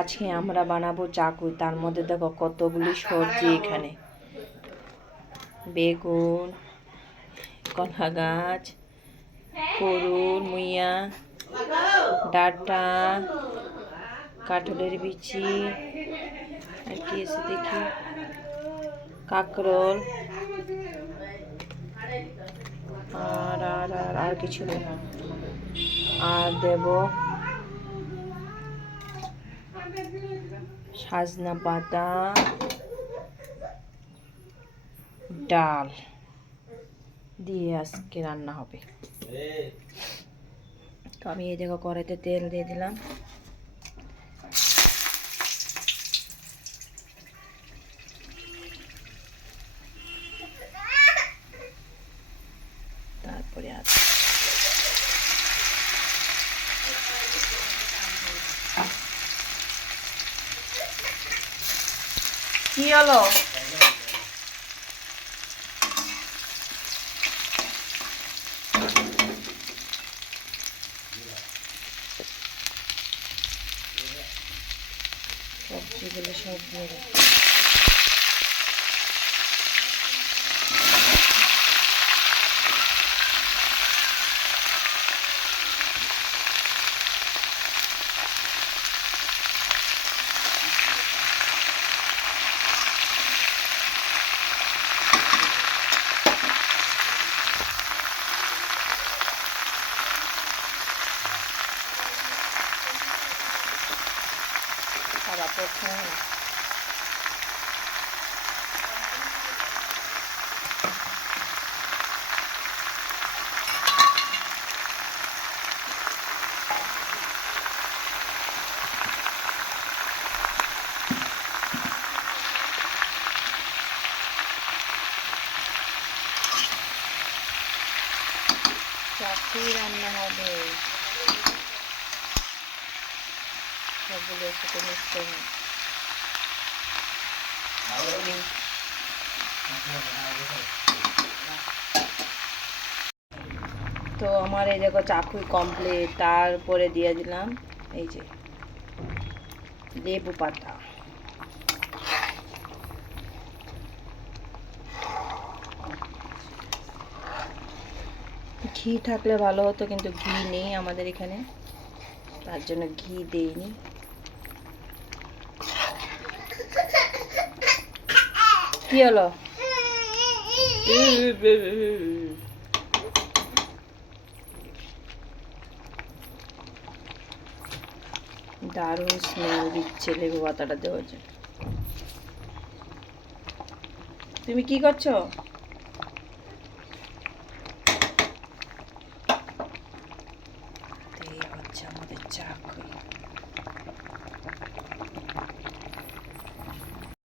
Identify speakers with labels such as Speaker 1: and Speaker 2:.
Speaker 1: আজকে আমরা বানাবো চাকু তার মধ্যে দেখো কতগুলি সবজি এখানে। বেগুন, কলা গাছ, করুন, মুইয়া, ডাটা, কাঠলের বিচি, আর কি এসে দেখি? কাকরোল, আর আর আর আর কিছু নেই। আর দেব সাজনা পাতা ডাল দিয়ে আজকে রান্না হবে। তো আমি এই দেখো কড়াইতে তেল দিয়ে দিলাম তারপরে আর কি হলো সবজিগুলো সব দিয়ে দেবো। খাবার পড়ছে না চাকরি রান্না হবে সবগুলো একসাথে মিক্স করে। তো আমার এই দেখো চাকুই কমপ্লিট তারপরে দিয়ে দিলাম এই যে লেবু পাতা ঘি থাকলে ভালো হতো, কিন্তু ঘি নেই আমাদের এখানে, তার জন্য ঘি দেইনি কি হলো? দারুণ স্মেল দিচ্ছে লেবু পাতাটা দেওয়ার জন্য। তুমি কি করছ? এই হচ্ছে আমাদের চাকরি